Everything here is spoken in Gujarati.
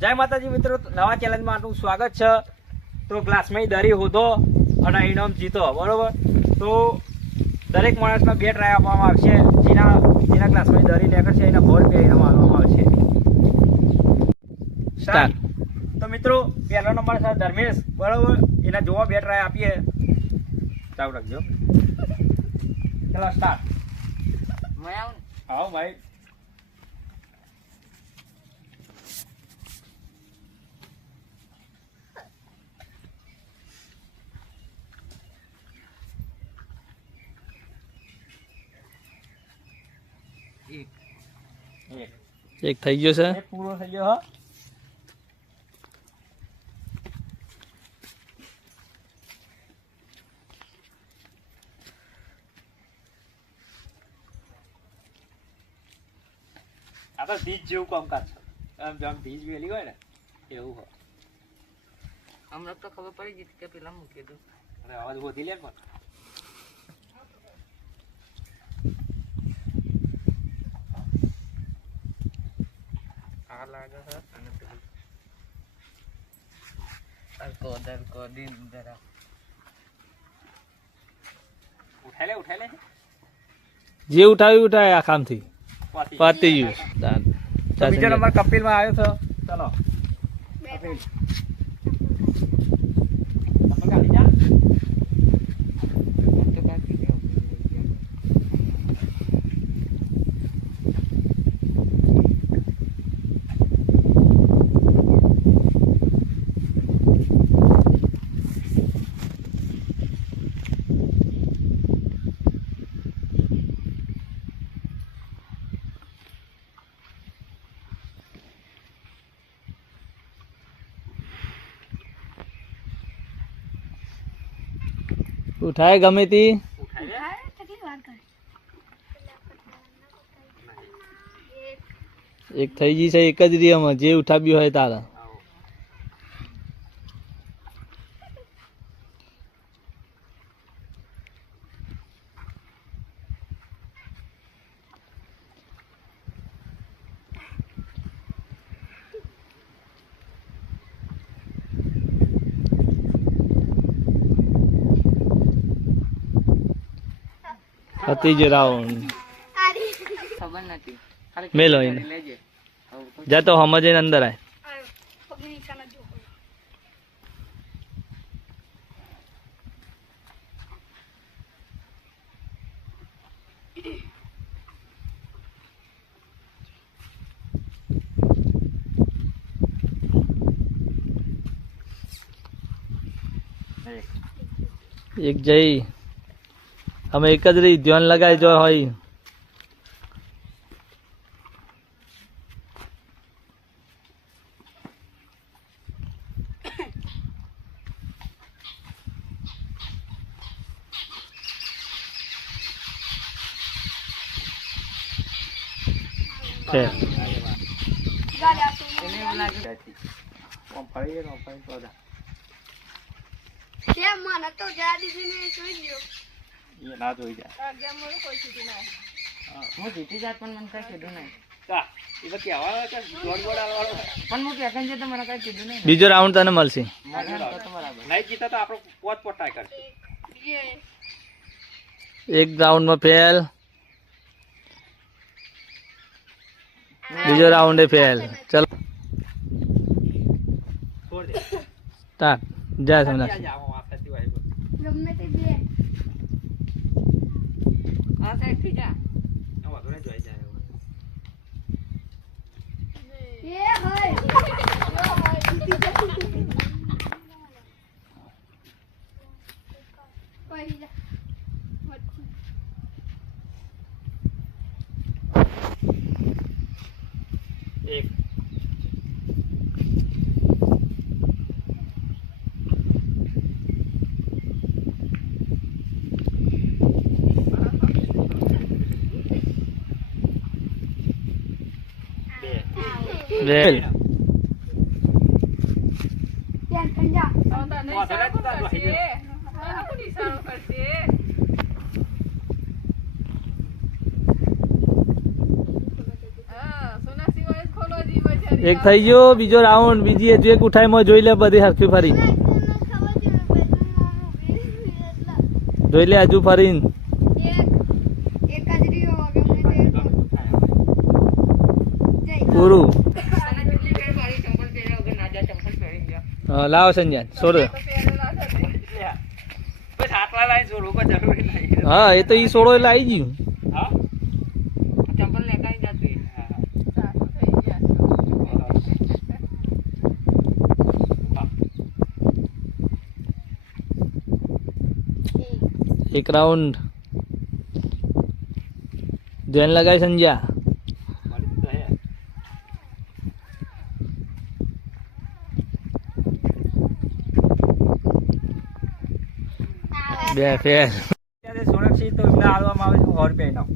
જય માતાજી મિત્રો, નવા ચેલેન્જમાં આપનું સ્વાગત છે। તો ગ્લાસમાં દરી હોધો અને ઇનામ જીતો, બરોબર? તો દરેક માણસને 2 ટ્રાય આપવામાં આવશે। જેના ગ્લાસમાં દરી નીકળશે એના 100 રૂપિયા ઇનામ આપવામાં આવશે। સ્ટાર્ટ। તો મિત્રો પહેલો નંબર છે ધર્મેશ, બરોબર? એના જોવા 2 ટ્રાય આપીએ, ચાલુ રાખજો। ચલો સ્ટાર્ટ। मैं आऊं आओ भाई। એક થઈ ગયો છે, એક પૂરો થઈ ગયો। હા, આ તો ધીજ જેવું કામકાજ છે। આમ ધીજ વેલી હોય ને એવું હોય। हम लोग तो खबर पड़ी जीत के पिला मुके दो અરે અવાજ વધી લે પણ आ लगा है अने पिली दर को दिन जरा ઉઠાઈ લે જે ઉઠાવી ઉઠાય આ કામથી પાતી ગયું। તો બીજો નંબર કપિલમાં આવ્યો છે। ચલો કપિલ, નંબર કાઢી જા। तो बाकी गया ઉઠાય ગમે તી એક થઈ ગઈ છે। એક જ રીયામાં જે ઉઠાવ્યું હોય તારા। પતી જ રાઉન્ડ खबर नहीं खाली મેલો એને ले जे જા તો સમજે અંદર આય। એક જઈ અમે એક જ રહી ધ્યાન લગાય જો હોય છે। इन्हें बोला कि ઓમ ફરી જાય, ઓમ ફરી તો જા। તે મને તો જા દીધીને જોઈ ગયો એ ના જોઈ જાય। આગળ મને કોઈ સીધી ના वो जीती जात पण मन काय कीधु नहीं તા એ તો કહેવાનો છે દોડ આલવાનો છે। पण मु पेकन जे तो મને काय कीधु नहीं બીજો રાઉન્ડ તને મળશે। મને તો बराबर નહીં જીતા તો આપણો પોત ટ્રાય કરશે। બીજે એક રાઉન્ડમાં ફેલ, બીજો રાઉન્ડ ફેલ। ચલો છોડ દે, સ્ટાર્ટ। જા સોના ત્યાં જાઓ આ થતી હોય તો। ગમે તે બે आ साइड थी जा આ વાંધો નહીં, જોઈ જાય હવે। એ હોય કોઈ જા એક ફેલ, ત્યાં કંજા વાંધો નહીં, તું તાર જોઈ લે। सोना सिवाय खोलो जी बजा એક થઈ ગયો બીજો રાઉન્ડ બીજી હજુ એક ઉઠાઈમાં જોઈ લે બધી હરખી ફરી જોઈ લે હજુ ફરીને એક જ રહ્યો ગમે તે જય પૂરું તને કેટલી ફેર મારી ચંપલ પહેર્યા વગર ના જા ચંપલ પહેરી ગયા હા, લાવો સંજ્ઞાન છોડ બસ હાથમાં લાવીને છોડવું કોઈ જરૂરી નહીં. હા એ તો ઈ સોડો એટલે આવી ગયું હા? ચંપલ લેતા જતું એક રાઉન્ડ ધ્યાન લગાય સંજ્યા મારી તો હે. બે ફેર ત્યારે સોનક્ષી તો એમને આલવામાં આવે છે 100 રૂપિયા ઇનામ.